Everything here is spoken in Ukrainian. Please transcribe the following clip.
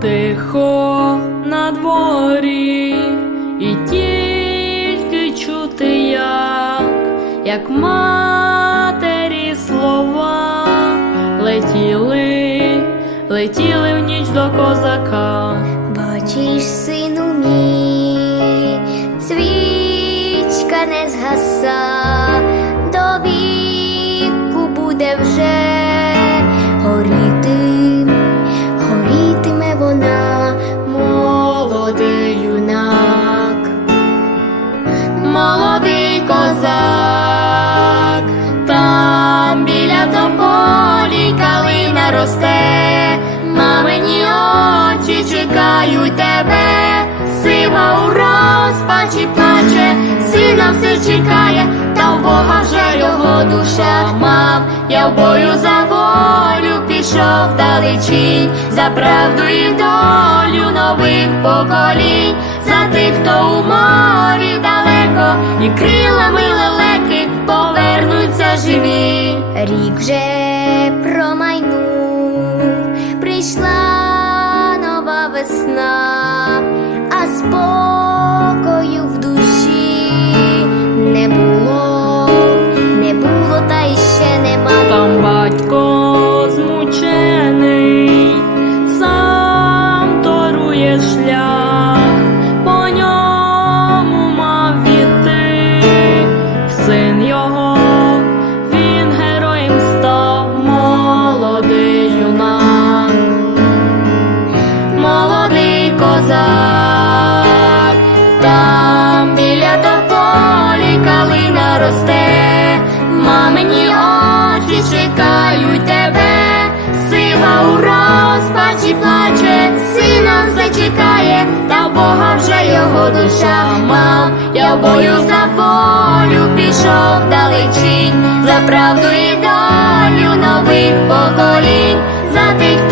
Тихо на дворі, і тільки чути, як, як матері слова летіли, летіли в ніч до козака. Розпачі плаче, сина все чекає, та в Бога вже його душа мам, я в бою за волю пішов далечінь, за правду і долю нових поколінь, за тих, хто у морі далеко, і крилами лелеки повернуться живі. рік вже промайнув, прийшла нова весна, а росте, мамині очі чекають тебе, сива у розпачі плаче, сина все чекає, та Бога вже його душа. Мам, я в бою за волю пішов. Далечінь, за правду і долю нових поколінь, за тих,